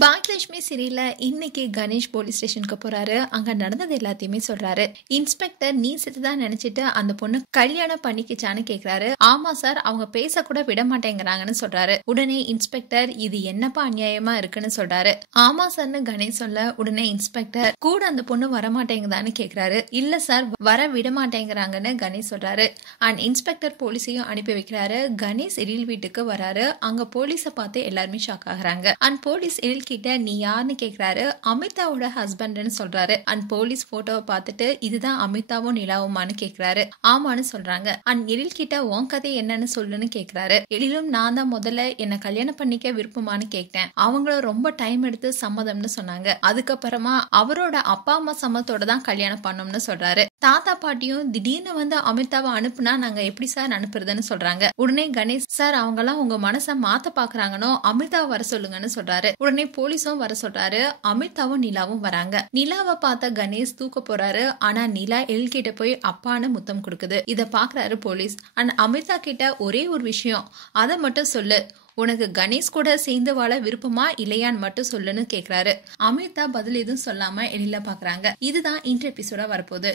பாக்யலட்சுமி சீரியல்ல இன்னைக்கு கணேஷ் போலீஸ் ஸ்டேஷனுக்கு போறாரு. அங்க நடந்தது எல்லாத்தையுமே சொல்றாரு. இன்ஸ்பெக்டர் நீ செத்துதான் நினைச்சிட்டு அந்த பொண்ணு கல்யாணம் பண்ணிக்கிச்சான்னு கேக்குறாரு. ஆமா சார், அவங்க பேச கூட விட மாட்டேங்கிறாங்கன்னு சொல்றாரு. உடனே இன்ஸ்பெக்டர் இது என்னப்பா அநியாயமா இருக்குன்னு சொல்றாரு. ஆமா சார்னு கணேஷ் சொல்ல உடனே இன்ஸ்பெக்டர் கூட அந்த பொண்ணு வரமாட்டேங்குதான்னு கேக்குறாரு. இல்ல சார், வர விட மாட்டேங்கிறாங்கன்னு கணேஷ் சொல்றாரு. அண்ட் இன்ஸ்பெக்டர் போலீஸையும் அனுப்பி வைக்கிறாரு. கணேஷ் எழில் வீட்டுக்கு வராரு. அங்க போலீஸ பார்த்து எல்லாருமே ஷாக் ஆகுறாங்க. அண்ட் போலீஸ் கிட்ட நீ யாருன்னு கேக்குறாரு. அமிதாவோட ஹஸ்பண்ட்னு சொல்றாரு. அண்ட் போலீஸ் போட்டோவை பார்த்துட்டு இதுதான் அமிதாவும் நிலாவுமான்னு கேக்குறாரு. ஆமான்னு சொல்றாங்க. அண்ட் எழில் கிட்ட உன் கதை என்னன்னு சொல்லுன்னு கேக்குறாரு. எழிலும் நான் தான் முதல்ல என்ன கல்யாணம் பண்ணிக்க விருப்பமானு கேட்டேன். அவங்களும் ரொம்ப டைம் எடுத்து சம்மதம்னு சொன்னாங்க. அதுக்கப்புறமா அவரோட அப்பா அம்மா சம்மதத்தோட தான் கல்யாணம் பண்ணோம்னு சொல்றாரு. தாத்தா பாட்டியும் திடீர்னு வந்து அமிதாவை அனுப்புனா நாங்க எப்படி சார் அனுப்புறதுன்னு சொல்றாங்க. உடனே கணேஷ் சார் அவங்க எல்லாம் உங்க மனசை மாத்த பாக்குறாங்கன்னு அமிதாவை வர சொல்லுங்கன்னு சொல்றாரு. உடனே போலீஸும் வர சொல்றாரு. அமிதாவும் நிலாவும் வராங்க. நிலாவை பார்த்த கணேஷ் தூக்க போறாரு. ஆனா நிலா எழில் கிட்ட போய் அப்பான்னு முத்தம் கொடுக்குது. இத பாக்குறாரு போலீஸ். அண்ட் அமிதா கிட்ட ஒரே ஒரு விஷயம், அதை மட்டும் சொல்லு, உனக்கு கணேஷ் கூட சேர்ந்து வாழ விருப்பமா இல்லையான்னு மட்டும் சொல்லுன்னு கேக்குறாரு. அமிதா பதில் எதுவும் சொல்லாம எழில பாக்குறாங்க. இதுதான் இன்டர் எபிசோடா வரப்போகுது.